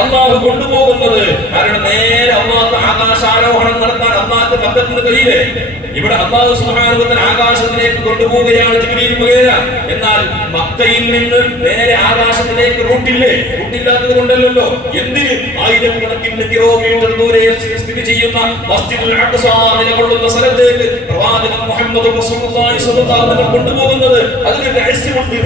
അള്ളാഹു കൊണ്ടുപോകുന്നത്. കാരണം നേരെ അള്ളാഹ് ആകാശാരോഹണം നടത്താൻ അള്ളാഹ് മക്കത്തിന് കഴിയില്ലേ? ഇവിടെ അള്ളാഹു സുബ്ഹാനഹു വ തആല ആകാശത്തിലേക്ക് കൊണ്ടുപോവുകയാണ് ജിബ്രീൽ മുഖേന. എന്നാൽ മക്കയിൽ നിന്ന് നേരെ ആകാശത്തിലേക്ക് റൂട്ടില്ലേ? റൂട്ടില്ലാത്തത് കൊണ്ടല്ലോ. എന്തിന്? ആയിരക്കണക്കിന് കിലോമീറ്റർ ദൂരെ സ്ഥിതി ചെയ്യുന്ന മസ്ജിദുൽ അഖ്സ നിലകൊള്ളുന്ന സ്ഥലത്തേക്ക് പ്രവാചകൻ മുഹമ്മദ് റസൂലുള്ളാഹി സ്വല്ലല്ലാഹു അലൈഹി വസല്ലം കൊണ്ടുപോകുന്നത്. അതിന്റെ രഹസ്യമുണ്ട്.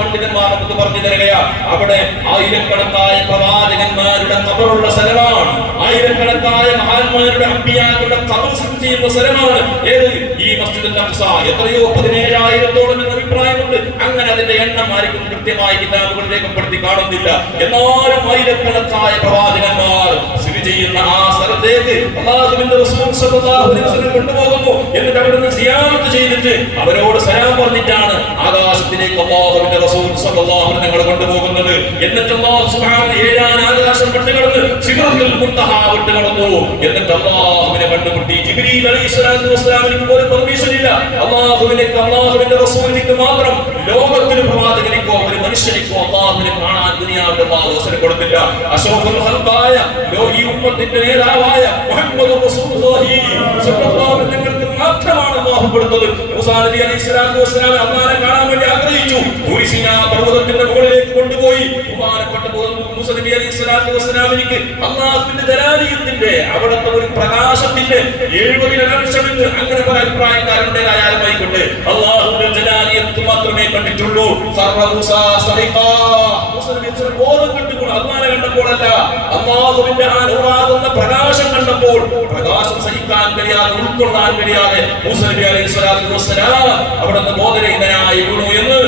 പണ്ഡിതന്മാർ നമുക്ക് പറഞ്ഞു തരികയാണ്. അവിടെ ആയിരക്കണക്കായ പ്രവാചകന്മാരുടെ ഖബറുള്ള സ്ഥലമാണ്. ആയിരക്കണക്കായ മഹാന്മാരുടെ അമ്പിയാക്കളുടെ ഖബർ സ്ഥിതി ചെയ്യുന്ന സ്ഥലമാണ്. ഏത്? ഈ മസ്ജിദുൽ അഖ്സ. എത്രയോ 17,000-ഓളം എന്ന അഭിപ്രായമുണ്ട്. അങ്ങനെ അതിന്റെ എണ്ണം ആർക്കും കൃത്യമായി കിതാബുകൾ രേഖപ്പെടുത്തി കാണുന്നില്ല. എന്നാലും ആയിരക്കണക്കായ പ്രവാചകന്മാർ സ്ഥിതി ചെയ്യുന്ന ആ സ്ഥലത്തേക്ക് അല്ലാഹുവിന്റെ റസൂൽ സ്വല്ലല്ലാഹു അലൈഹി വസല്ലം കൊണ്ടുപോകുന്നു. എന്നിട്ട് അവിടുന്ന് സിയാറത്ത് ചെയ്തിട്ട് അവരോട് സലാം പറഞ്ഞിട്ടാണ് ആകാശത്തിലേക്ക് അല്ലാഹുവിന്റെ റസൂൽ സ്വല്ലല്ലാഹു അലൈഹി വസല്ലം കൊണ്ടുപോകുന്നത്. എന്നിട്ട് അല്ലാഹു സുബ്ഹാനഹു ഏഴാം ആകാശം വിട്ടുകടന്ന് സിദ്റത്തുൽ മുൻതഹ വിട്ടുകടന്നു. എന്നിട്ട് അല്ലാഹുവിനെ കണ്ടുമുട്ടി. ജിബ്രീൽ അലൈഹിസ്സലാത്തു വസ്സലാമിന് പോലും പെർമിഷൻ ഇല്ല. അല്ലാഹുവിന്റെ റസൂലിന് മാത്രം ലോകത്തിന് പ്രവാചകനിക്കോ ഒരു മനുഷ്യനിക്കോ അല്ലാഹുവിനെ കാണാൻ ദുനിയാവിൽ അല്ലാഹു അവസരം കൊടുത്തില്ല. അഷ്റഫുൽ ഖൽഖായ ഈ ഉമ്മത്തിന്റെ നേതാവായ മുഹമ്മദ് റസൂലുള്ളാഹി സ്വല്ലല്ലാഹു അലൈഹി വസല്ലം മാത്രമാണ് അല്ലാഹു കൊടുത്തത്. മൂസാ നബി അലൈഹിസ്സലാത്തു വസ്സലാം അല്ലാഹുവിനെ കാണാൻ വേണ്ടി ആഗ്രഹിച്ചു. തുരിസിന പർവതത്തിന്റെ മുകളിലേക്ക് കൊണ്ടുപോയി. ബഹുമാനപ്പെട്ട മൂസാ നബി അലൈഹിസ്സലാത്തു വസ്സലാമിന് അല്ലാഹുവിന്റെ ജലാലിയത്തിന്റെ അവിടുത്തെ ഒരു പ്രകാശത്തിന്റെ 70 ലക്ഷമെന്ന് അങ്ങനെ പല അഭിപ്രായക്കാരുടേതായാലുമായിക്കൊണ്ട് അല്ലാഹുവിന്റെ ജലാലിയത്ത് മാത്രമേ കണ്ടിട്ടുള്ളൂ. ബോധം കണ്ടുകൊണ്ട് അല്ലാഹുവിനെ കണ്ടപ്പോഴല്ല, അല്ലാഹുവിന്റെ ആ നൂറാകുന്ന പ്രകാശം കണ്ടപ്പോൾ പ്രകാശം സഹിക്കാൻ കഴിയാതെ ഉൾക്കൊള്ളാൻ കഴിയാതെ മൂസാ നബി അലൈഹിസ്സലാത്തു വസ്സലാം അവിടുന്ന് ബോധരഹിതനായി വീണു എന്ന്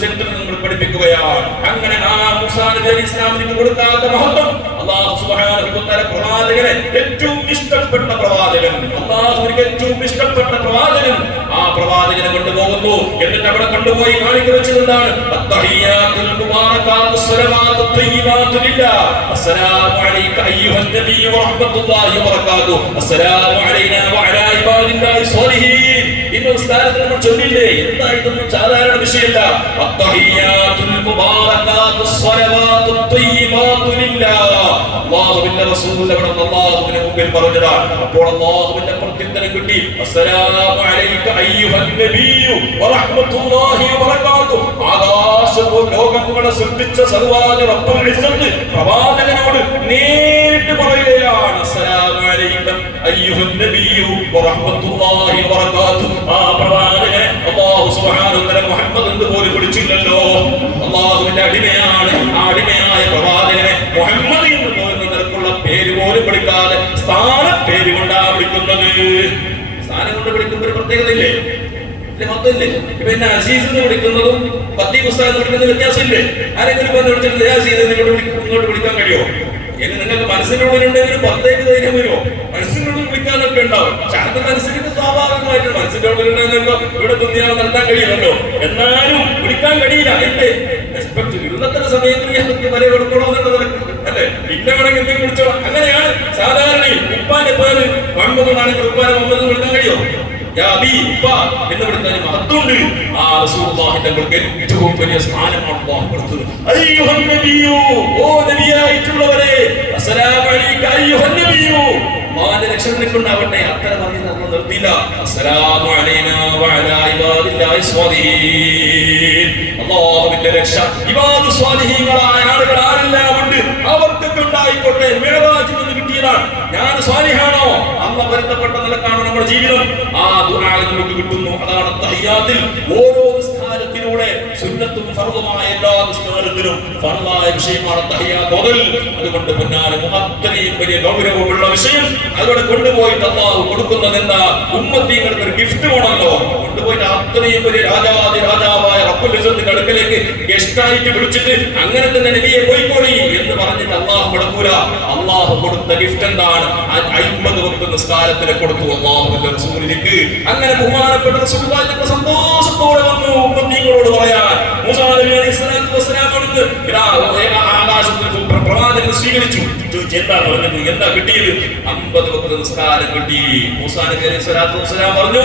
ചരിത്രം നമ്മൾ പഠിപ്പിക്കുകയാണ്. അങ്ങനെ ആ മൂസാ നബി അലൈഹിസ്സലാമിന് കൊടുക്കാത്ത മഹത്വം അല്ലാഹു സുബ്ഹാനഹു വ തആല പ്രവാചകനെ ഏറ്റവും ഇഷ്ടപ്പെട്ട പ്രവാചകൻ, അല്ലാഹുവിന് ഏറ്റവും ഇഷ്ടപ്പെട്ട പ്രവാചകൻ, ആ പ്രവാചകനെ കൊണ്ടുപോകുന്നു. എന്നിട്ട് അവിടെ കൊണ്ടുപോയി കാണിച്ചു വെച്ചതാണ് അത്തഹിയാത്തുൽ മുബാറകാത്തുസ് സലവാത്തുത് തയ്യിബാതു ലില്ലാഹ് അസ്സലാമു അലൈക അയ്യുഹൻ നബിയ്യു വറഹ്മത്തുള്ളാഹി വബറകാതുഹു അസ്സലാമു അലൈനാ വഅലാ ഇബാദില്ലാഹി സ്വാലിഹീൻ. ഇന്ന് സ്ഥാനത്ത് നമ്മൾ ചൊല്ലില്ലേ? എന്തായിട്ടൊന്നും സാധാരണ വിഷയമല്ല. അത്തഹിയാത്തുൽ മുബാറകാത്തുസ് സലവാത്തുത് തയ്യിബാതു ലില്ലാഹ്. അല്ലാഹുവിന്റെ റസൂൽ അവിടെ അല്ലാഹുവിന്റെ മുമ്പിൽ പറഞ്ഞതാണ്. അപ്പോൾ അല്ലാഹുവിന്റെ പ്രത്യുത്തരം കിട്ടി. അസ്സലാമു അലൈക അയ്യുഹൻ നബിയ്യു വറഹ്മത്തുള്ളാഹി വബറകാതുഹു. ആകാശവും ലോകങ്ങളെ സൃഷ്ടിച്ച സർവ്വാധി റബ്ബുൽ ഇസ്സത്ത് പ്രവാചകനോട് നേരിട്ട് പറയുകയാണ്. അസ്സലാമു അലൈക അയ്യുഹൻ നബിയ്യു വറഹ്മത്തുള്ളാഹി വബറകാതുഹു. ആ പ്രവാചകനെ അല്ലാഹു സുബ്ഹാനഹു വ തആല മുഹമ്മദ് എന്ന് പോലും വിളിച്ചില്ലല്ലോ. അല്ലാഹുവിന്റെ അടിമയാണ്. ആ അടിമയായ പ്രവാചകനെ മുഹമ്മദ് എന്ന് പോലും നിനക്കുള്ള പേര് പോലും വിളിക്കാതെ സ്ഥാന പേര് കൊണ്ടാണ് വിളിക്കുന്നത്. സ്ഥാനം കൊണ്ട് വിളിക്കുമ്പോൾ ഒരു പ്രത്യേകതയില്ലേ? മൊത്തമില്ലേ? ഇപ്പൊ എന്നെ അസീസ് എന്ന് വിളിക്കുന്നതും പത്തി പുസ്തകം എന്ന് വിളിക്കുന്നത് വ്യത്യാസമില്ലേ? ആരെങ്കിലും വന്ന് വിളിച്ചിട്ട് അസീസ് ഇങ്ങോട്ട് വിളിക്കാൻ കഴിയുമോ? എന്ന് നിങ്ങൾക്ക് മനസ്സിന്റെ ഉള്ളിലുണ്ടെങ്കിൽ പുറത്തേക്ക് ധൈര്യം വരുമോ? മനസ്സിന്റെ ഉള്ളിൽ വിളിക്കാനൊക്കെ ഉണ്ടാവും. പക്ഷെ അത് മനസ്സിന് സ്വാഭാവികമായിട്ട് മനസ്സിന്റെ ഉള്ളിലുണ്ടെന്നോ ഇവിടെ തുന്നിയാൽ നടത്താൻ കഴിയുമല്ലോ. എന്നാലും വിളിക്കാൻ കഴിയില്ല. എന്റെ റെസ്പെക്ട് ഉള്ളത്ര സമയത്ത് ഞങ്ങൾക്ക് വരെ കൊടുക്കണോ എന്നുള്ളത് അല്ലെ? പിന്നെ വേണമെങ്കിൽ എന്തെങ്കിലും വിളിച്ചോളാം. അങ്ങനെയാണ് സാധാരണയിൽ. ഉപ്പാന്റെ പേര് മുഹമ്മദ് ഉപ്പാനെ മുഹമ്മദ് വിളിക്കാൻ കഴിയോ? എന്ന് വിളിക്കാൻ മഹത്വമുണ്ട്. ആ റസൂലുള്ളാഹി തങ്ങൾക്ക് ഏറ്റവും വലിയ സ്ഥാനമാണ് അല്ലാഹു കൊടുത്തത്. അയ്യുഹൻ നബിയ്യു, ഓ നബിയായിട്ടുള്ളവരെ, അസ്സലാമു അലൈക അയ്യുഹൻ നബിയ്യു. അല്ലാഹുവിന്റെ രക്ഷ കൊണ്ടാവട്ടെ. അത്ര പറഞ്ഞ് നമ്മൾ നിർത്തിയില്ല. അസ്സലാമു അലൈനാ വഅലാ ഇബാദില്ലാഹി സ്വാലിഹീൻ. അല്ലാഹുവിന്റെ രക്ഷ ഇബാദു സ്വാലിഹീങ്ങളായ ആളുകൾ ആരെല്ലാം ഉണ്ട് അവർക്കൊക്കെ ഉണ്ടായിക്കോട്ടെ. മിഅ്റാജിൽ നിന്ന് കിട്ടിയതാണ്. ഞാൻ സ്വാലിഹാണോ? അല്ലാഹു പൊരുത്തപ്പെട്ട നിലക്കാണ് നമ്മുടെ ജീവിതം. ആ ദുആ നമുക്ക് കിട്ടുന്നു. അതാണ് തഹിയ്യാത്തിൽ ഓരോ നിസ്കാരത്തിലൂടെ സുന്നത്തും ഫർളുമായ എല്ലാ നിസ്കാരത്തിലും ഫർളായ വിഷയമാണ് തഹിയ്യാത്ത് ഓതൽ. അതുകൊണ്ട് പൊന്നാലെ അത്രയും വലിയ ഗൗരവമുള്ള വിഷയം അതോടെ കൊണ്ടുപോയിട്ട് അല്ലാഹു കൊടുക്കുന്നത് എന്താ? ഉമ്മത്തീങ്ങൾക്ക് ഒരു ഗിഫ്റ്റ് വേണമല്ലോ. കൊണ്ടുപോയിട്ട് അത്രയും വലിയ രാജാവായ റബ്ബുൽ ഇസ്സത്തിന്റെ അടുക്കലേക്ക് ഗസ്റ്റായിട്ട് വിളിച്ചിട്ട് അങ്ങനെ തന്നെ നബിയെ പോയിക്കോളി എന്ന് പറഞ്ഞിട്ട് അല്ലാഹു കൊടുക്കൂല. അല്ലാഹു കൊടുത്ത ഗിഫ്റ്റ് എന്താണ്? 50 വക്ത് നിസ്കാരത്തിന് കൊടുത്തു അല്ലാഹുവിന്റെ റസൂലിലേക്ക്. അങ്ങനെ ബഹുമാനപ്പെട്ട റസൂലുള്ളാഹിന്റെ സന്തോഷത്തോടെ വന്നു ഉമ്മത്തീങ്ങളോട് പറയാൻ. മൂസാ നബി അലൈഹിസ്സലാത്തു വസ്സലാം ആകാശത്തിൽ പ്രവാചകനെ സ്വീകരിച്ചു. എന്താ കിട്ടിയത്? 50 വക്ത് നിസ്കാരം കിട്ടി. മൂസാ നബി അലൈഹിസ്സലാത്തു വസ്സലാം പറഞ്ഞു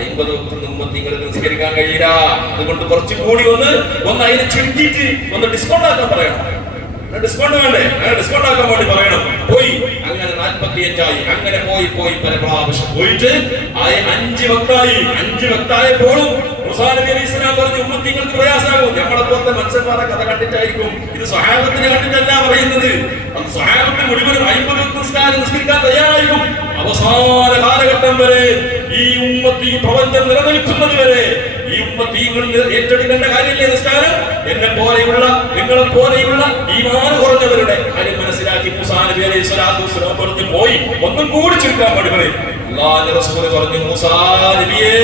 50 വക്ത് ഉമ്മത്തീങ്ങൾക്ക് നിസ്കരിക്കാൻ കഴിയില്ല. അതുകൊണ്ട് കുറച്ച് കൂടി ഒന്ന് അതിനെ ചുരുക്കിയിട്ട് ഒന്ന് ഡിസ്കൗണ്ട് ആക്കാൻ പറയണം. ഡിസ്കൗണ്ട് വേണ്ടേ? അങ്ങനെ ഡിസ്കൗണ്ട് ആക്കാൻ വേണ്ടി പറയണം. പോയി അങ്ങനെ 45 അങ്ങനെ പോയി പല പ്രാവശ്യം പോയിട്ട് 5 വക്തായി. 5 വക്തായപ്പോഴും മൂസാ നബി അലൈഹി സ്വലാം പറഞ്ഞു ഉമ്മത്തിങ്ങൾക്ക് പ്രയാസമാകും. നമ്മളെ പോലത്തെ മനുഷ്യന്മാരെ കഥ കണ്ടിട്ടായിരിക്കും. ഇത് സ്വഹാബത്തിനെ കണ്ടിട്ടല്ല പറയുന്നത്. അത് സ്വഹാബത്ത് മുഴുവനും 50 നിസ്കാരം നിസ്കരിക്കാൻ തയ്യാറായിരിക്കും. അവസാന കാലഘട്ടം വരെ ഈ ഉമ്മത്തി പ്രപഞ്ചം നിലനിൽക്കുന്നത് വരെ ഈ ഉമ്മത്തികൾ ഏറ്റെടുക്കേണ്ട കാര്യമില്ലേ നിസ്കാരം? എന്നെ പോലെയുള്ള നിങ്ങളെ പോലെയുള്ള ഈമാൻ കുറഞ്ഞവരുടെ കാര്യം മനസ്സിലാക്കി മൂസാ നബി അലൈഹി സ്വലാത്തു വസ്സലാം പറഞ്ഞു പോയി ഒന്നും കൂടി ചുരുക്കാൻ വേണ്ടി പറയും. അല്ലാഹുവിന്റെ റസൂൽ പറഞ്ഞു മൂസാ നബിയേ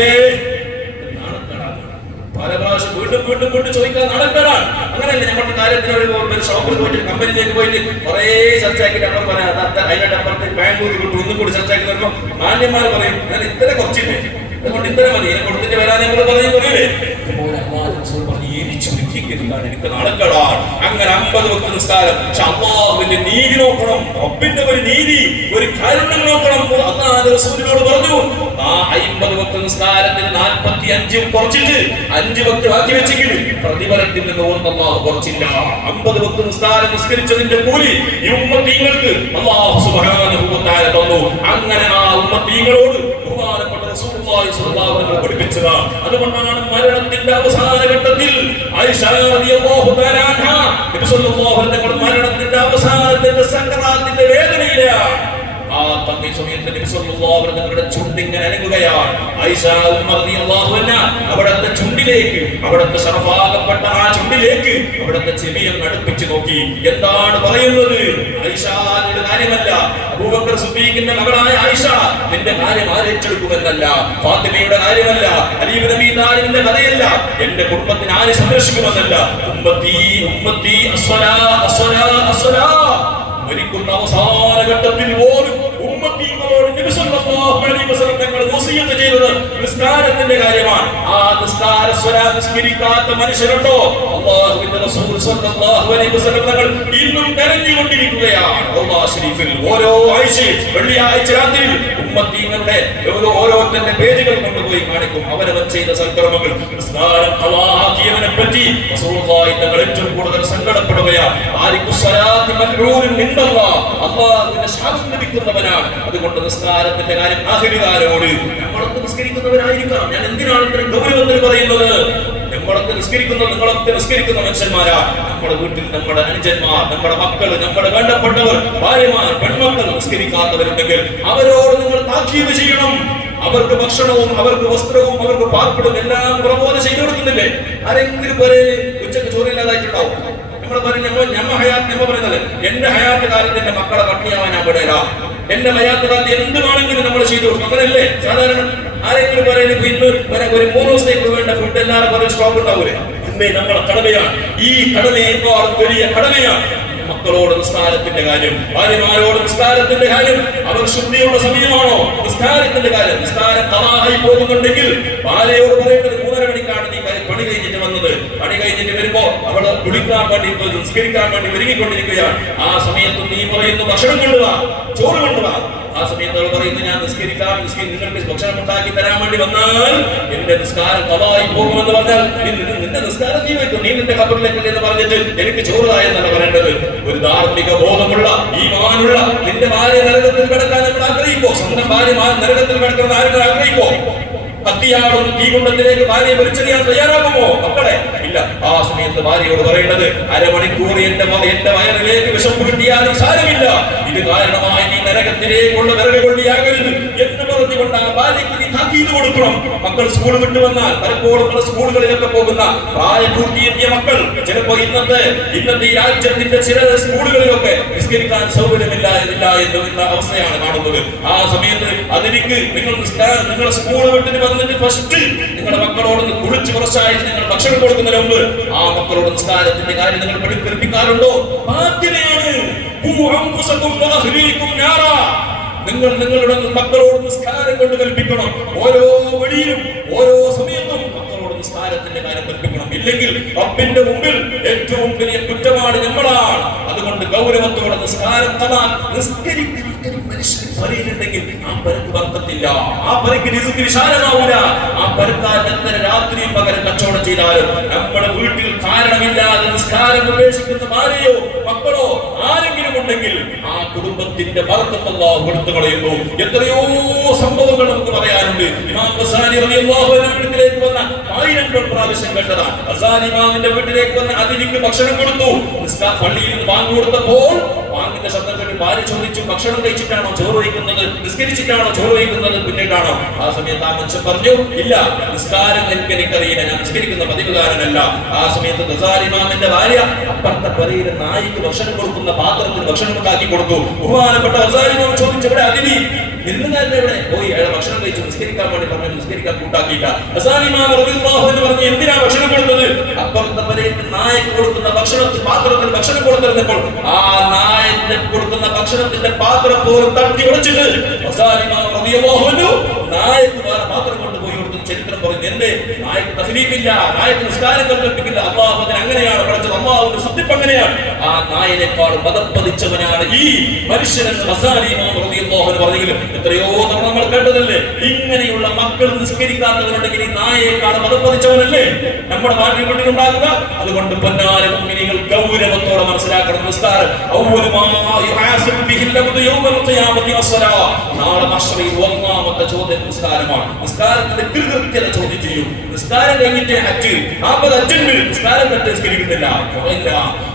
പല പ്രാവശ്യം വീണ്ടും ചോദിക്കാൻ നടക്കണം. അങ്ങനെയല്ലേ നമ്മുടെ കാര്യത്തിന് ഒരു ഷോപ്പിൽ പോയിട്ട് കമ്പനിയിലേക്ക് പോയിട്ട് കുറെ ചർച്ചയാക്കിയിട്ട് നമ്മൾ പറയാം അതിന്റെ അപ്പുറത്ത് ബാംഗ്ലൂർ കിട്ടും ഒന്നും കൂടി ചർച്ചയാക്കി നോക്കുമ്പോൾ മാന്യന്മാർ പറയും ഞാൻ ഇത്ര കുറച്ചില്ലേ അതുകൊണ്ട് ഇത്ര മതി ഇതിനെ കൊടുത്തിട്ട് വരാൻ ഞങ്ങൾ പറയില്ലേ. എനിക്ക് നടക്കണം. അങ്ങനെ 50 വക്ത് നിസ്കാരം. അല്ലാഹുവിന്റെ നീതി നോക്കണം, റബ്ബിന്റെ ഒരു നീതി, ഒരു കാരുണ്യം നോക്കണം. അല്ലാഹുവിന്റെ റസൂലിനോട് പറഞ്ഞു ആ 50 വക്ത് നിസ്കാരത്തിന് 45 കുറച്ചിട്ട് 5 വക്ത് ബാക്കി വെച്ചെങ്കിൽ പ്രതിഫലത്തിൽ നിന്ന് അല്ലാഹു കുറച്ചില്ല. 50 വക്ത് നിസ്കാരം നിസ്കരിച്ചതിന്റെ കൂലി ഈ ഉമ്മത്തീങ്ങൾക്ക് അല്ലാഹു സുബ്ഹാനഹു വ തആല തന്നു. അങ്ങനെ ആ ഉമ്മത്തീങ്ങളോട് ബഹുമാനപ്പെട്ട റസൂലുള്ളാഹി സ്വല്ലല്ലാഹു അലൈഹി വസല്ലം പഠിപ്പിച്ചതാണ്. അതുകൊണ്ടാണ് മരണത്തിന്റെ അവസാന ഘട്ടത്തിൽ ആയിഷ റളിയല്ലാഹു തആല അൻഹ നബി സല്ലല്ലാഹു അലൈഹി വസല്ലം മരണത്തിന്റെ അവസാനത്തിന്റെ സങ്കറാത്തിന്റെ വേദനയിലാണ്. ആ തന്റെ സമയത്ത് നബി സല്ലല്ലാഹു അലൈഹി വസല്ലം ചുണ്ടിങ്ങനെ അനങ്ങുകയാണ്. ആയിഷ റളിയല്ലാഹു അൻഹ അവിടുത്തെ ചുണ്ടിലേക്ക്, അവിടുത്തെ ശറഫാകപ്പെട്ട ആ ചുണ്ടിലേക്ക് അവിടുത്തെ ചെവിയെ അടുപ്പിച്ച് നോക്കി. എന്താണ് പറയുന്നത്? ആയിഷയുടെ കാര്യമല്ല, അബൂബക്കർ സിദ്ദീഖിന്റെ മകളായ ആയിഷ നിന്റെ കാര്യം ആരേറ്റെടുക്കുമെന്നല്ല, ഫാത്തിമയുടെ കാര്യമല്ല, അലി ഇബ്നു അബീ താലിബിന്റെ കഥയല്ല, എന്റെ കുടുംബത്തിന് ആര് സംരക്ഷിക്കുമെന്നല്ല. ഉമ്മത്തി ഉമ്മത്തി അസ്സലാ അസ്സലാ അസ്സലാ. മരിക്കുന്ന അവസാന ഘട്ടത്തിൽ പോലും ഉമ്മത്തികളോട് നബി സല്ലല്ലാഹു അലൈഹി വസല്ലം തങ്ങൾ വസിയത്ത് ചെയ്തത് നിസ്കാരത്തിന്റെ കാര്യമാണ്. ആ നിസ്കാര സ്വലാത്ത് നിസ്കരിക്കാത്ത മനുഷ്യരുണ്ടോ? അല്ലാഹുവിന്റെ റസൂൽ സല്ലല്ലാഹു അലൈഹി വസല്ലം തങ്ങൾ ഇന്നും കരഞ്ഞുകൊണ്ടിരിക്കുകയാണ്. റൗള ശരീഫിൽ ഓരോ ആഴ്ചയും വെള്ളിയാഴ്ച രാത്രിയിൽ ഉമ്മത്തികളുടെ ഓരോരുത്തരുടെ പേജുകൾ കൊണ്ടുപോയി കാണിക്കും. അവരവൻ ചെയ്ത സൽക്കർമ്മങ്ങൾ. നിസ്കാരം ഖളാഅക്കിയവനെ പറ്റി റസൂലുള്ളാഹി തങ്ങൾ ഏറ്റവും കൂടുതൽ സങ്കടപ്പെടുകയാണ്. ആരിക്കുസ്സലാത്തി മൽഊൻ മിനല്ലാഹ്, അല്ലാഹുവിന്റെ ശാപം ലഭിക്കുന്നവനാണ്. അതുകൊണ്ട് നിസ്കാരത്തിന്റെ കാര്യം ആഖിറുകാരോട് നമ്മളൊക്കെ നിസ്കരിക്കുന്നവരായിരിക്കണം. ഞാൻ എന്തിനാണ് ഇത്ര ഗൗരവത്തിൽ പറയുന്നത്? നമ്മളൊക്കെ നിസ്കരിക്കുന്ന മനുഷ്യന്മാരാ. നമ്മുടെ വീട്ടിൽ നമ്മുടെ അനുജന്മാർ, നമ്മുടെ മക്കൾ, നമ്മുടെ വേണ്ടപ്പെട്ടവർ, ഭാര്യമാർ, പെൺമക്കൾ നിസ്കരിക്കാത്തവരുണ്ടെങ്കിൽ അവരോട് നിങ്ങൾ താക്കീത് ചെയ്യണം. അവർക്ക് ഭക്ഷണവും അവർക്ക് വസ്ത്രവും അവർക്ക് പാർപ്പിടവും എല്ലാം പ്രബോധനം ചെയ്തു കൊടുക്കുന്നില്ലേ? ആരെങ്കിലും പോലെ ഉച്ചക്ക് ചോറില്ലാതായിട്ടുണ്ടാവും. നമ്മൾ പറയുന്നത് എന്റെ ഹയാത്ത് കാലത്ത് എന്റെ മക്കളെ പട്ടിണിയാവാൻ ഞാൻ വിടല, എന്റെ ഹയാത്ത് കാലത്ത് എന്ത് വേണമെങ്കിലും നമ്മൾ ചെയ്തു കൊടുക്കും. അങ്ങനല്ലേ സാധാരണ? ആരെങ്കിലും പറയുന്നത് ഇന്ന് ഒരു 3 ദിവസത്തേക്ക് വേണ്ട ഫുഡ് എല്ലാവരും പറയുന്ന സ്റ്റോക്ക് ഉണ്ടാവൂലേ? ഇന്നേ നമ്മുടെ കടമയാണ്. ഈ കടമയേക്കാളും വലിയ കടമയാണ് മക്കളോട് നിസ്കാരത്തിന്റെ കാര്യം, ഭാര്യമാരോട് നിസ്കാരത്തിന്റെ കാര്യം. അവർ ശുദ്ധിയുള്ള സമയമാണോ നിസ്കാരത്തിന്റെ കാര്യം? നിസ്കാരം ഖളാഅയി പോകുന്നുണ്ടെങ്കിൽ ഭാര്യയോട് പറയേണ്ടത് 3:30 മണിക്കാണ് നീ പണി കഴിഞ്ഞിട്ട് വന്നത്. പണി കഴിഞ്ഞിട്ട് വരുമ്പോ അവള് കുളിക്കാൻ വേണ്ടി നിസ്കരിക്കാൻ വേണ്ടി ഒരുങ്ങിക്കൊണ്ടിരിക്കുകയാണ്. ആ സമയത്ത് നീ പറയുന്നു ഭക്ഷണം കൊണ്ടുവാ, ചോറ് കൊണ്ടുവാ. ആ സമയത്ത് അവൾ പറയുന്നു ഞാൻ നിസ്കരിക്കാം, നിങ്ങൾക്ക് ഭക്ഷണം ഉണ്ടാക്കി തരാൻ വേണ്ടി വന്നാൽ എന്റെ നിസ്കാരം ഖളാഅയി പോകുമെന്ന് പറഞ്ഞാൽ നിന്റെ നിസ്കാരം നീ വെക്കും, നീ നിന്റെ ഖബറിലേക്ക് എന്ന് പറഞ്ഞിട്ട് എനിക്ക് ചോറായെന്നല്ല പറയേണ്ടത്. ഒരു ധാർമ്മിക ബോധമുള്ള ഈമാനുള്ള നിന്റെ ഭാര്യ നരകത്തിൽ കിടക്കാൻ നമ്മൾ ആഗ്രഹിക്കോ? സ്വന്തം ഭാര്യ നരകത്തിൽ കിടക്കുന്ന ആരെങ്കിലും ആഗ്രഹിക്കോ? കത്തിയാടുന്ന തീകുണ്ടത്തിലേക്ക് ഭാര്യയെ വലിച്ചെറിയാൻ തയ്യാറാകുമോ മക്കളെ? ഇല്ല. ആ സമയത്ത് ഭാര്യയോട് പറയേണ്ടത് അരമണിക്കൂർ എന്റെ വയറിലേക്ക് വിശപ്പ് കിട്ടിയാലും സാരമില്ല, ഇത് കാരണമായി നീ നരകത്തിലേക്കുള്ള വിറകുകൊള്ളിയാകരുത് എന്ന് പറഞ്ഞുകൊണ്ട് ആ ഭാര്യയ്ക്ക് നീ താക്കീത് കൊടുക്കണം. മക്കൾ സ്കൂൾ വിട്ടു വന്നാൽ പലപ്പോഴും പല സ്കൂളുകളിലൊക്കെ പോകുന്ന പ്രായപൂർത്തിയെത്തിയ മക്കൾ ചിലപ്പോ ഇന്നത്തെ ഈ രാജ്യത്തിന്റെ ചില സ്കൂളുകളിലൊക്കെ നിസ്കരിക്കാൻ സൗകര്യമില്ല എന്ന അവസ്ഥയാണ് കാണുന്നത്. ആ സമയത്ത് അതിലേക്ക് നിങ്ങൾ സ്കൂൾ വിട്ടിട്ട് വന്നിട്ട് ഫസ്റ്റ് നിങ്ങളുടെ മക്കളോട് കുളിച്ച് കുറച്ചായിട്ട് നിങ്ങൾ ഭക്ഷണം കൊടുക്കുന്നതിന് മുമ്പ് ആ മക്കളോട് നിസ്കാരത്തിന്റെ കാര്യം നിങ്ങൾ പഠിപ്പിക്കാറുണ്ടോ? ബാധ്യതയാണ്. നിങ്ങൾ നിങ്ങളുടെ മക്കളോട് നിസ്കാരം കൊണ്ട് കൽപ്പിക്കണം. ഓരോ വഴിയിലും ഓരോ സമയത്തും മക്കളോട് നിസ്കാരത്തിന്റെ കാര്യം കൽപ്പിക്കണം. ഇല്ലെങ്കിൽ റബ്ബിന്റെ മുമ്പിൽ ഏറ്റവും വലിയ കുറ്റമാണ് നമ്മളാണ്. അതുകൊണ്ട് അതുകൊണ്ട് ഗൗരവത്തോടെ നിസ്കാരം നിസ്കരിക്കുന്ന മനുഷ്യൻ പരയിലുണ്ടെങ്കിൽ ആ പരക്ക് വർക്കത്തില്ല, ആ പരക്ക് റിസ്ക് വിശാലമാവൂല. ആ പരക്കാരത്തിന് രാത്രിയും പകരം കച്ചവടം ചെയ്താലും നമ്മുടെ വീട്ടിൽ കാരണമില്ലാതെ നിസ്കാരം ഉപേക്ഷിക്കുന്ന ഭാര്യയോ മക്കളോ ആരെങ്കിലും ഉണ്ടെങ്കിൽ ആ കുടുംബത്തിന്റെ ബർക്കത്ത് അല്ലാഹു കൊടുത്തു കളയുന്നു. എത്രയോ സംഭവങ്ങൾ നമുക്ക് പറയാനുണ്ട്. ഇമാം ഗസാലി റളിയല്ലാഹു അൻഹു വീട്ടിലേക്ക് വന്ന 1000 പ്രാവശ്യം കണ്ടതാണ്. ഗസാലി ഇമാമിന്റെ വീട്ടിലേക്ക് വന്ന അതിഥിക്ക് ഭക്ഷണം കൊടുത്തു. പള്ളിയിൽ നിന്ന് ബാങ്ക് കൊടുത്തപ്പോൾ ബാങ്കിന്റെ ശബ്ദം കേട്ട് ഭാര്യ ചോദിച്ചു, ഭക്ഷണം കഴിച്ചിട്ടാണോ ചോറ് വയ്ക്കുന്നത്, നിസ്കരിച്ചിട്ടാണോ ചോറ് വയ്ക്കുന്നത്, പിന്നീടാണോ? ആ സമയത്ത് ആ മനുഷ്യൻ പറഞ്ഞു, ഇല്ല, നിസ്കാരം എനിക്കറിയില്ല, ഞാൻ നിസ്കരിക്കുന്ന പതിവുകാരനല്ല. ആ സമയത്ത് ഗസാലി ഇമാമിന്റെ ഭാര്യ അപ്പുറത്തെ പരയിലെ നായിക്ക് ഭക്ഷണം കൊടുക്കുന്ന പാത്രത്തിൽ ഭക്ഷണം ഉണ്ടാക്കി കൊടുത്തു. ബഹുമാനപ്പെട്ട ഗസാലി ഇമാം ചോദിച്ചു, ഇവിടെ അതിഥി വിരുന്നുകാരനെ ഇവിടെ പോയി അയാൾ ഭക്ഷണം കഴിച്ചു, നിസ്കരിക്കാൻ വേണ്ടി പറഞ്ഞു, നിസ്കരിക്കാൻ കൂട്ടാക്കിയില്ല. ഗസാലി ഇമാം റളിയല്ലാഹു അൻഹു പറഞ്ഞു, എന്തിനാ ഭക്ഷണം കൊടുത്തത്? അപ്പുറത്തെ പരയിൽ നായക്ക് കൊടുക്കുന്ന ഭക്ഷണത്തിൽ പാത്രത്തിൽ ഭക്ഷണം കൊടുത്തിരുന്നപ്പോൾ ആ നായക്ക് കൊടുക്കുന്ന ഭക്ഷണത്തിന്റെ പാത്രം പോലും തട്ടി ഉടച്ചിട്ട് ഗസാലി ഇമാം റളിയല്ലാഹു അൻഹു നായക്ക് വേറെ പാത്രം കൊണ്ടുപോയി കൊടുത്തു. ചരിത്രം പറഞ്ഞു, എന്റെ നായക്ക് തഹ്ലീലില്ല, നായക്ക് നിസ്കാരം കൽപ്പിക്കില്ല. അല്ലാഹു അതിന് അങ്ങനെയാണ് പഠിച്ചത്, അല്ലാഹുവിന്റെ സത്യപ്പ് അങ്ങനെയാണ്. ആ നായനേക്കാൾ മതപ്പതിച്ചവനാണ് ഈ മനുഷ്യനെന്ന് ഗസാലി ഇമാം റളിയല്ലാഹു അൻഹു പറഞ്ഞെങ്കിലും എത്രയോ തവണ നമ്മൾ കണ്ടതല്ലേ, ഇങ്ങനെയുള്ള മക്കൾ നിസ്കരിക്കാത്തവരുണ്ടെങ്കിൽ ഈ നായയേക്കാൾ മതപ്പതിച്ചവനല്ലേ നമ്മുടെ വീട്ടിൽ ഉണ്ടാകുക. അതുകൊണ്ട് പൊന്നാര മുഅ്മിനീങ്ങൾ ഗൗരവത്തോടെ മനസ്സിലാക്കണം, നിസ്കാരം നാളെ മഹ്ശറിൽ ഒന്നാമത്തെ ചോദ്യം നിസ്കാരമാണ്. നിസ്കാരത്തിന്റെ കൃത്യത ചോദ്യം ചെയ്യും. നിസ്കാരം കഴിഞ്ഞിട്ട് ഹജ്ജ് 40 ഹജ്ജുണ്ട്, നിസ്കാരം നിസ്കരിക്കുന്നില്ല,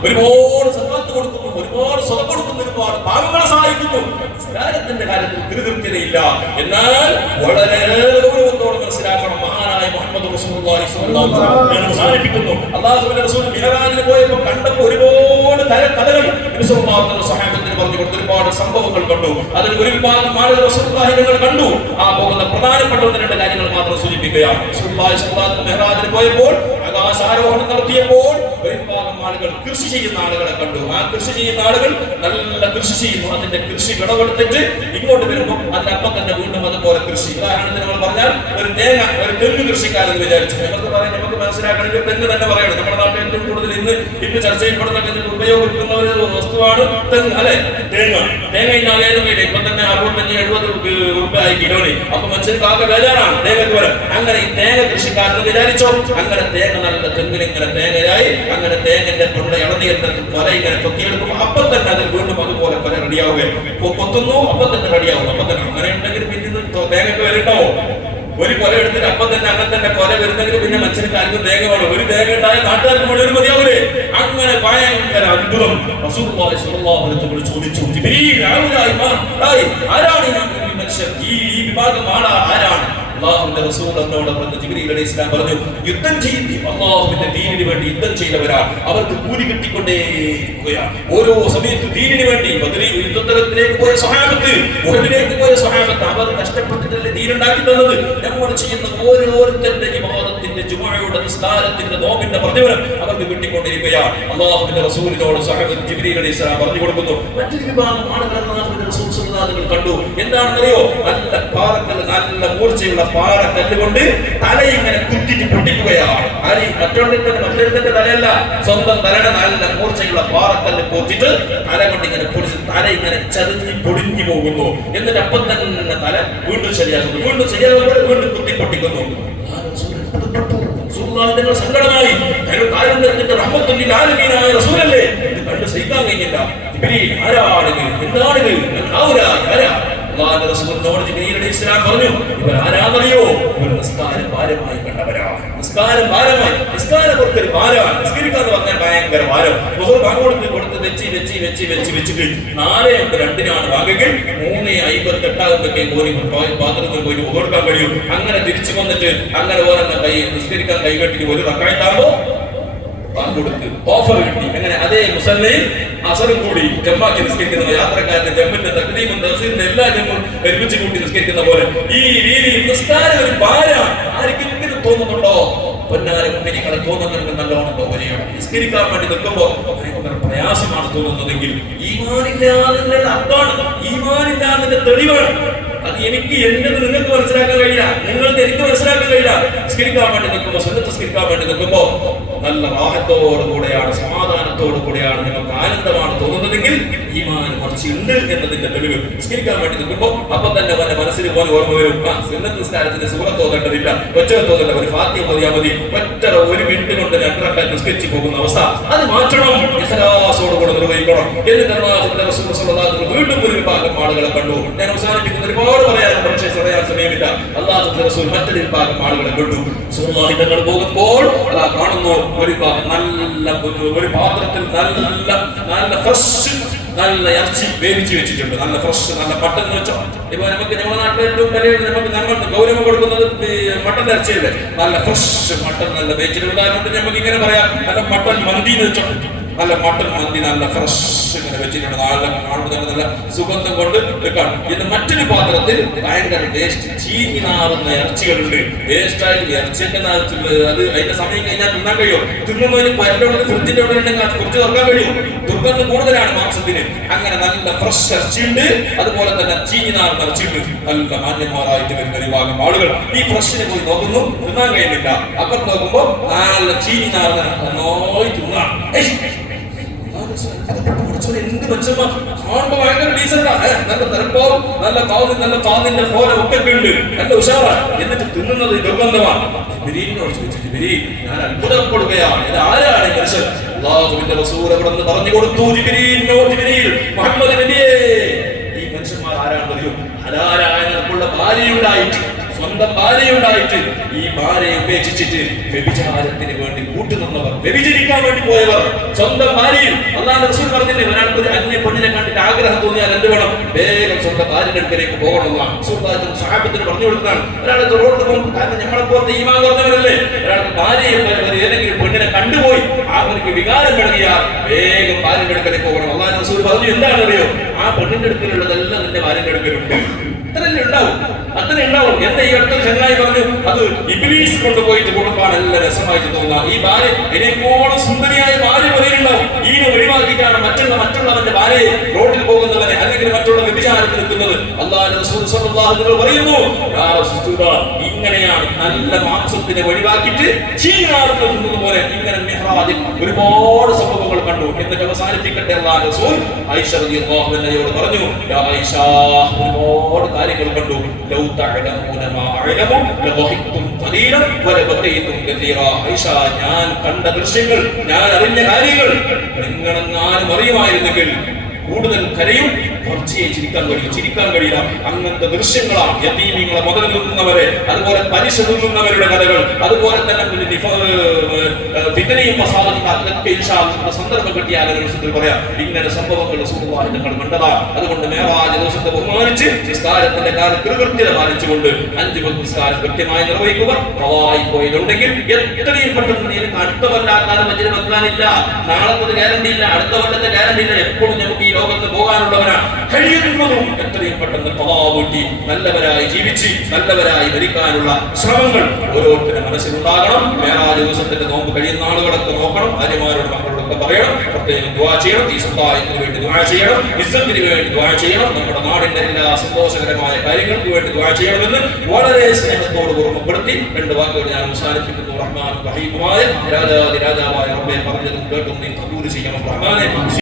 ഒരുപാട് സക്കാത്ത് കൊടുക്കുന്നു, ഒരുപാട് സ്വതം കൊടുക്കുന്നു, ഒരുപാട് പാവങ്ങളെ സഹായിക്കുന്നു. നിസ്കാരത്തിന്റെ കാര്യത്തിൽ കൃത്യതയില്ല. എന്നാൽ വളരെ ഗൗരവത്തോടെ മനസ്സിലാക്കണം. മഹാനായ മുഹമ്മദ് റസൂലുള്ളാഹി സ്വല്ലല്ലാഹു അലൈഹി വസല്ലം അവസാനിപ്പിക്കുന്നു. അല്ലാഹുവിന്റെ റസൂൽ മിഅ്റാജിന് പോയപ്പോൾ കണ്ടപ്പോൾ ഒരുപാട് കഥകൾ നബി സ്വല്ലല്ലാഹു അലൈഹി വസല്ലം സഹാബത്തിന് പറഞ്ഞു കൊടുത്തു. ഒരുപാട് സംഭവങ്ങൾ കണ്ടു. അതിൽ ഒരു വിഭാഗം ആളുകൾ റസൂലുള്ളാഹി നിങ്ങൾ കണ്ടു. ആ പോകുന്ന പ്രധാനപ്പെട്ട 1-2 കാര്യങ്ങൾ മാത്രം സൂചിപ്പിക്കുകയാണ്. റസൂലുള്ളാഹി സ്വല്ലല്ലാഹു അലൈഹി വസല്ലം മിഅ്റാജിന് പോയപ്പോൾ ആകാശാരോഹണം നടത്തിയപ്പോൾ ഒരു വിഭാഗം ആളുകൾ കൃഷി ചെയ്യുന്ന ആളുകളെ കണ്ടു. ആ കൃഷി ചെയ്യുന്ന ആളുകൾ നല്ല കൃഷി ചെയ്യുന്നു. അതിന്റെ കൃഷി വിളവെടുത്തിട്ട് ഇങ്ങോട്ട് വരുമ്പോൾ അതിനപ്പം തന്നെ വീണ്ടും അതുപോലെ കൃഷി. ഉദാഹരണത്തിന് നമ്മൾ പറഞ്ഞാൽ ഒരു തെങ്ങ് കൃഷിക്കാരെന്ന് വിചാരിച്ചു. നമുക്ക് മനസ്സിലാക്കണമെങ്കിൽ തെങ്ങ് തന്നെ പറയണം. നമ്മുടെ നാട്ടിൽ ഏറ്റവും കൂടുതൽ ഇന്ന് ചർച്ച ചെയ്യപ്പെടുന്ന ഉപയോഗിക്കുന്ന ഒരു വസ്തുവാണ് തെങ്ങ്, അല്ലെ? തേങ്ങ ഇന്നാലും ഇപ്പൊ തന്നെ 65-70 രൂപ ആയി കിലോന്. അപ്പൊ മനുഷ്യർക്ക് ആകെ ബേജാറാണ് തേങ്ങക്ക് വരാൻ. അങ്ങനെ ഈ തേങ്ങ കൃഷിക്കാരെന്ന് വിചാരിച്ചോ, അങ്ങനെ തേങ്ങ നല്ല തെങ്ങിനിങ്ങനെ തേങ്ങയായി, അങ്ങനെ തേങ്ങന്റെ ഇളനീരിന്റെ കൊല ഇങ്ങനെ കൊത്തിയെടുക്കും. അപ്പൊ തന്നെ അതിൽ വീണ്ടും അതുപോലെ കൊല റെഡിയാവുകയും കൊത്തുന്നു, അപ്പൊ തന്നെ റെഡിയാവും. അപ്പൊ തന്നെ അങ്ങനെ ഉണ്ടെങ്കിൽ പിന്നെ തേങ്ങക്ക് വരണ്ടാവോ? ഒരു കൊല എടുത്തിട്ട് അപ്പൊ തന്നെ അങ്ങനെ തന്നെ കൊല വരുന്നെങ്കിൽ പിന്നെ മനുഷ്യർക്ക് ആർക്കും തേങ്ങ വേണം. ഒരു തേങ്ങ ഉണ്ടായ നാട്ടുകാർക്ക് മുഴുവൻ മതിയാവൂലേ? അങ്ങനെ ഭയങ്കര അത്ഭുതം റസൂലുള്ളാഹി സ്വല്ലല്ലാഹു അലൈഹി വസല്ലം ചോദിച്ചു, ജിബ്രീൽ ആരാണ് ഈ മനുഷ്യർ? ഈ വിഭാഗം ആരാണ്? അല്ലാഹുവിന്റെ റസൂൽ എന്നോട് പറഞ്ഞു, ജിബ്രീൽ അലൈഹിസ്സലാം പറഞ്ഞു, യുദ്ധം ചെയ്യുന്ന അല്ലാഹുവിന്റെ ദീനിന് വേണ്ടി യുദ്ധം ചെയ്തവരാണ്, അവർക്ക് കൂലി കിട്ടിക്കൊണ്ടേയിരിക്കുകയാണ്. ഓരോ സമയത്ത് ദീനിന് വേണ്ടി ബദരി യുദ്ധത്തിലേക്ക് പോയ സ്വഹാബത്ത്, ഉഹദിലേക്ക് പോയ സ്വഹാബത്ത്, അവർ കഷ്ടപ്പെട്ടിട്ടല്ലേ ദീനുണ്ടാക്കി തന്നത്. നമ്മൾ ചെയ്യുന്ന ഓരോരുത്തരുടെ ഇബാദത്തിന്റെ ജുമുഅയുടെ നിസ്കാരത്തിന്റെ നോമ്പിന്റെ പ്രതിഫലം അവർക്ക് കിട്ടിക്കൊണ്ടിരിക്കുകയാണ്. അല്ലാഹുവിന്റെ റസൂലിനോട് സ്വഹാബത്ത് ജിബ്രീൽ അലൈഹിസ്സലാം പറഞ്ഞു കൊടുക്കുന്നു. മറ്റൊരു വിഭാഗം ആളുകൾ അല്ലാഹുവിന്റെ റസൂൽ സ്വല്ലല്ലാഹു അലൈഹി വസല്ലം കണ്ടു. എന്താണെന്നറിയോ? നല്ല പാറക്കല്ല്, നല്ല മൂർച്ചയുള്ള പാറക്കല്ല് കൊണ്ട് തല ഇങ്ങനെ കുത്തിട്ട് പൊട്ടിക്കുകയാണ്. മറ്റൊരുത്തന്റെ തലയല്ല, സ്വന്തം തലയുടെ നല്ല മൂർച്ചയുള്ള പാറക്കല്ല് പൊട്ടിട്ട് തല കൊണ്ട് ഇങ്ങനെ പൊടിച്ച് തല ഇങ്ങനെ ചരിഞ്ഞ് പൊടിഞ്ഞു പോകുന്നു. എന്നിട്ട് അപ്പം തന്നെ തല വീണ്ടും ശരിയാക്കുന്നു, വീണ്ടും ശരിയാകുമ്പോൾ വീണ്ടും കുത്തി പൊട്ടിക്കുന്നു. സങ്കടമായി, കാരുണ്യത്തിന്റെ റഹ്മത്തുൽ ആലമീനായ റസൂലല്ലേ, ഇത് കണ്ട് സഹിക്കാൻ കഴിഞ്ഞില്ല. ജിബ്രീൽ ആരാണെങ്കിൽ എന്താണിത്? അല്ലാഹുവിന്റെ റസൂലിനോട് ജിബ്രീൽ അലൈഹിസ്സലാം പറഞ്ഞു, ഇവർ ആരാന്നറിയോ? ഇവർ നിസ്കാരം ഭാരമായി കണ്ടവരാണ്. നിസ്കാരം ഭാരമായി, നിസ്കാരം ഒരു ഭാരമാണ്. നിസ്കരിക്കാന്ന് പറഞ്ഞാൽ ഭയങ്കര ഭാരം. കൊടുത്ത് വെച്ചിട്ട് 4:02 വാങ്ങെങ്കിൽ 3:58 ബാത്റൂമിൽ പോയി കൊടുക്കാൻ കഴിയും. അങ്ങനെ തിരിച്ചു വന്നിട്ട് അങ്ങനെ ഓരോ നിസ്കരിക്കാൻ കൈകെട്ടിട്ട് ഒരു റക്അത്താകുമ്പോ കൊടുത്ത് ഓഫർ കിട്ടി. അങ്ങനെ അതേ മുസല്ലയിൽ അസറും കൂടി ജമ്മാക്കി നിസ്കരിക്കുന്ന യാത്രക്കാരന്റെ ജമ്മിന്റെ തക്ദീമും തഫ്സീറിന്റെ എല്ലാ ജമ്മും ഒരുമിച്ച് കൂട്ടി നിസ്കരിക്കുന്ന പോലെ ഈ രീതിയിൽ നിസ്കാരം ഒരു ഭാരമാണ്. ആർക്കെങ്കിലും തോന്നുന്നുണ്ടോ? പൊന്നാര മുഅ്മിനീങ്ങളെ തോന്നുന്നുണ്ട് നല്ലോണം തോന്നുകയാണ്. നിസ്കരിക്കാൻ വേണ്ടി നിൽക്കുമ്പോൾ ഭയങ്കര പ്രയാസമാണ് തോന്നുന്നതെങ്കിൽ ഈമാനില്ലാതിന്റെ അർത്ഥമാണ്, ഈമാനില്ലാതിന്റെ തെളിവാണ്. അത് എനിക്ക് എന്റെത് നിങ്ങൾക്ക് മനസ്സിലാക്കാൻ കഴിയില്ല, നിങ്ങൾക്ക് എനിക്ക് മനസ്സിലാക്കാൻ കഴിയില്ല. നിസ്കരിക്കാൻ വേണ്ടി നിൽക്കുമ്പോൾ, സുന്നത്ത് നിസ്കരിക്കാൻ വേണ്ടി നിൽക്കുമ്പോൾ നല്ല റാഹത്തോടു കൂടെയാണ്, സമാധാനത്തോടു കൂടെയാണ്, ഞങ്ങൾക്ക് ആനന്ദമാണ് തോന്നുന്നതെങ്കിൽ ഈമാൻ കുറച്ചുണ്ട് എന്നതിന്റെ തെളിവ്. നിസ്കരിക്കാൻ വേണ്ടി നിൽക്കുമ്പോൾ അപ്പൊ തന്നെ അവന്റെ മനസ്സിൽ പോലെ ഓർമ്മ വരും, സുന്നത്ത് നിസ്കാരത്തിന്റെ സൂറത്ത് തോന്നേണ്ടതില്ല, ഒറ്റ തോന്നേണ്ട, ഒരു ഫാത്തിഹ ഓതിയാൽ മതി, ഒറ്റ 1 മിനിറ്റ് കൊണ്ട് 2 റക്അത്ത് നിസ്കരിച്ച് പോകുന്ന അവസ്ഥ. അത് മാറ്റണം, ഇഖ്ലാസോടുകൂടെ നിർവഹിക്കണം. എന്നിട്ട് അല്ലാഹുവിന്റെ റസൂൽ സ്വല്ലല്ലാഹു അലൈഹി വസല്ലം വീണ്ടും ഒരു വിഭാഗം ആളുകളെ കണ്ടു. ഞാൻ അവസാനിപ്പിക്കുന്ന ഒരുപാട് പറയാനുണ്ട്, പക്ഷേ പറയാൻ സമയമില്ല. അല്ലാഹുവിന്റെ റസൂൽ മറ്റൊരു വിഭാഗം ആളുകളെ കണ്ടു. റസൂലുള്ളാഹി തങ്ങൾ പോകുമ്പോൾ അതാ കാണുന്നു ഒരു പാത്രത്തിൽ നല്ല ഫ്രഷ് നല്ല ഇറച്ചി വേവിച്ച് വെച്ചിട്ടുണ്ട്. നല്ല ഫ്രഷ്, നല്ല മട്ടൻ എന്ന് വെച്ചോ. ഇപ്പൊ നമുക്ക് നമ്മുടെ നാട്ടിൽ ഏറ്റവും വില നമ്മൾ ഗൗരവം കൊടുക്കുന്നത് മട്ടൻ ഇറച്ചിയല്ലേ. നല്ല ഫ്രഷ് മട്ടൻ, നല്ല വേവിച്ചിട്ട്. ഉദാഹരണത്തിന് നമുക്ക് ഇങ്ങനെ പറയാം, നല്ല മട്ടൻ മന്തി എന്ന് വെച്ചോ. നല്ല മട്ടൺ മന്തി നല്ല ഫ്രഷ് ഇങ്ങനെ വെച്ചിട്ടുണ്ട്. നാളെ കാണുമ്പോൾ തന്നെ നല്ല സുഗന്ധം കൊണ്ട് കാണും. ഇത് മറ്റൊരു പാത്രത്തിൽ ഭയങ്കര ടേസ്റ്റ് ചീഞ്ഞി നാറുന്ന ഇറച്ചികളുണ്ട്. ടേസ്റ്റായിട്ട് ഇറച്ചിയൊക്കെ അത് അതിന്റെ സമയം കഴിഞ്ഞാൽ തിന്നാൻ കഴിയും. തിന്നുന്നതിന് പരലോട് ഫ്രിഡ്ജിന്റെ അവിടെ ഉണ്ടെങ്കിൽ ഫ്രിഡ്ജ് തുറക്കാൻ കഴിയും. ദുർഗന്ധം കൂടുതലാണ് മാംസത്തിന്. അങ്ങനെ നല്ല ഫ്രഷ് ഇറച്ചിയുണ്ട്, അതുപോലെ തന്നെ ചീഞ്ഞി നാറുന്ന ഇറച്ചിയുണ്ട്. നല്ല മാന്യന്മാരായിട്ട് വരുന്ന വിഭാഗം ആളുകൾ ഈ ഫ്രഷിനെ പോയി നോക്കുന്നു, തിന്നാൻ കഴിയുന്നില്ല. അപ്പുറത്ത് നോക്കുമ്പോ നല്ല ചീഞ്ഞി നാറുന്ന നന്നായി തിന്നാണ്. എന്ത് മനുഷ്യന്മാർ കാണുമ്പോ ഭയങ്കര ഡീസന്റാ, നല്ല തലപ്പോറും നല്ല കാതിന്റെ പോലെ ഒക്കെ ഉണ്ട്, നല്ല ഉഷാറാണ്. എന്നിട്ട് തിന്നുന്നത് ദുർഗന്ധമാണ്. ജിബ്രീലിനോട് ചോദിച്ചു, ജിബ്രീൽ ഞാൻ അത്ഭുതപ്പെടുകയാണ്, ഇത് ആരാണ് മനുഷ്യൻ? അല്ലാഹുവിന്റെ റസൂൽ അവിടെ നിന്ന് പറഞ്ഞു കൊടുത്തു, ജിബ്രീലിനോട്, ജിബ്രീൽ മുഹമ്മദ് നബിയേ, ഈ മനുഷ്യന്മാർ ആരാണെന്നറിയോ? ഹലാലായ നിനക്കുള്ള ഭാര്യയുണ്ടായിട്ട്, സ്വന്തം ഭാര്യയുണ്ടായിട്ട് ഈ ഭാര്യയെ ഉപേക്ഷിച്ചിട്ട് വ്യഭിചാരത്തിന് വേണ്ടി കൂട്ടുനിന്നവർ, വ്യഭിചരിക്കാൻ വേണ്ടി പോയവർ, സ്വന്തം ഭാര്യയും. അല്ലാഹുവിന്റെ റസൂൽ പറഞ്ഞില്ലേ, ഒരാൾക്ക് ഒരു അന്യ പെണ്ണിനെ കണ്ടിട്ട് ആഗ്രഹം തോന്നിയാൽ എന്ത് വേണം? വേഗം സ്വന്തം ഭാര്യയുടെ അടുക്കലേക്ക് പോകണമെന്നാണ് സഹാബത്തിന് പറഞ്ഞു കൊടുക്കുന്നതാണ്. ഒരാളെ റോഡിൽ പോകും, കാരണം നമ്മളെ പോലത്തെ ഈമാൻ കുറഞ്ഞവരല്ലേ, ഒരാൾക്ക് ഭാര്യയെ ഏതെങ്കിലും പെണ്ണിനെ കണ്ടുപോയി അവർക്ക് വികാരം നൽകിയാൽ വേഗം ഭാര്യയുടെ അടുക്കലേക്ക് പോകണം. അല്ലാഹുവിന്റെ റസൂൽ പറഞ്ഞു, എന്താണെന്നറിയോ? ആ പെണ്ണിന്റെ അടുക്കലുള്ളതെല്ലാം നിന്റെ ഭാര്യയുടെ അടുക്കലുണ്ട്. അത്രയല്ലേ ഉണ്ടാവും, അത്ര ഉണ്ടാവും. എന്റെ ഈ അടുത്ത ചങ്ങായി പറഞ്ഞു, അത് ഇബ്ലീസ് കൊണ്ടുപോയിട്ട് കൊടുക്കാൻ നല്ല രസമായിട്ട് തോന്നുക. ഈ ഭാര്യ ഇതിനെക്കോളം സുന്ദരിയായ ഭാര്യ വരെയുണ്ടാവും. ഈനെ ഒഴിവാക്കിയിട്ടാണ് മറ്റുള്ളവന്റെ ഭാര്യയെ റോഡിൽ പോകുന്നവനെ അല്ലെങ്കിൽ മറ്റുള്ള വ്യഭിചാരത്തിൽ നിൽക്കുന്നത്. അല്ലാഹുവിന്റെ റസൂൽ സ്വല്ലല്ലാഹു അലൈഹി വസല്ലം പറയുന്നു, യാ റസൂലല്ലാഹ്, ഇങ്ങനെയാണ് നല്ല മാംസത്തിനെ ഒഴിവാക്കിയിട്ട് ചീനാർന്ന് തിന്നുന്നത് പോലെ. ഇങ്ങനെ മിഹ്റാജിൽ ഒരുപാട് സംഭവങ്ങൾ കണ്ടു. എന്നിട്ട് അവസാനിപ്പിക്കട്ടെ, അല്ലാഹുവിന്റെ റസൂൽ ആയിഷ റളിയല്ലാഹു അൻഹയോട് പറഞ്ഞു, യാ ആയിഷ, ഒരുപാട് കാര്യങ്ങൾ കണ്ടു. ലൗ തഅലമൂന മാ അഅലമു ലദഹിക്തും ഖലീലൻ വലബഖൈതും കസീറാ. ആയിഷ, ഞാൻ കണ്ട ദൃശ്യങ്ങൾ, ഞാൻ അറിഞ്ഞ കാര്യങ്ങൾ നിങ്ങളെങ്ങാനും അറിയുമായിരുന്നെങ്കിൽ കൂടുതൽ കരയും, കുറച്ചേ ചിരിക്കാൻ കഴിയില്ല. അങ്ങനത്തെ ദൃശ്യങ്ങളാണ്. യതീമിങ്ങളെ മുതൽ നിൽക്കുന്നവരെ, അതുപോലെ പലിശ നിൽക്കുന്നവരുടെ കഥകൾ, അതുപോലെ തന്നെ ഫിത്നയും ഫസാദും അതൊക്കെ ഇൻഷാ അല്ലാഹ് സന്ദർഭം കിട്ടിയാൽ പറയാം. ഇങ്ങനെ സംഭവങ്ങൾ റസൂലുള്ളാഹി തങ്ങൾ കണ്ടതാണ്. അതുകൊണ്ട് മേറാജ് ദിവസത്തെ ബഹുമാനിച്ച് നിസ്കാരത്തിന്റെ കാലം കൃത്യത പാലിച്ചുകൊണ്ട് 5 വക്ത് നിസ്കാരം കൃത്യമായി നിർവഹിക്കുക. ഖളായി പോയതുണ്ടെങ്കിൽ എത്രയും പെട്ടെന്ന് നിനക്ക് അടുത്ത കൊല്ലാക്കാതെ മജ്ലിസ് വെക്കാനില്ല, നാളത്തെ ഗ്യാരണ്ടി ഇല്ല, അടുത്ത കൊല്ലത്തെ ഗ്യാരണ്ടി ഇല്ല. എപ്പോഴും നമുക്ക് ഈ ലോകത്ത് പോകാനുള്ളവരാണ്. കഴിയുന്നതും എത്രയും പെട്ടെന്ന് ഖളാ വീട്ടി നല്ലവരായി ജീവിച്ച് നല്ലവരായി മരിക്കാനുള്ള ശ്രമങ്ങൾ ഓരോരുത്തരുടെ മനസ്സിലുണ്ടാകണം. മേറാജ് ദിവസത്തിന്റെ നോമ്പ് കഴിയുന്ന ആളുകളൊക്കെ നോക്കണം. ഭാര്യമാരോട് മക്കളോടൊക്കെ പറയണം, പ്രത്യേകം ദുആ ചെയ്യണം. ഈ സമുദായത്തിന് വേണ്ടി ദുആ ചെയ്യണം, ഇസ്സത്തിന് വേണ്ടി ദുആ ചെയ്യണം, നമ്മുടെ നാടിന്റെ എല്ലാ സന്തോഷകരമായ കാര്യങ്ങൾക്ക് വേണ്ടി ദുആ ചെയ്യണമെന്ന് വളരെ സ്നേഹത്തോട് ഓർമ്മപ്പെടുത്തി 2 വാക്കുകൾ ഞാൻ അവസാനിപ്പിക്കുന്നു. റഹ്മാൻ റഹീമുമായ രാജാവായ റബ്ബേ, പറഞ്ഞതും കേട്ടും നീ കബൂൽ ചെയ്യണം റഹ്മാനെ.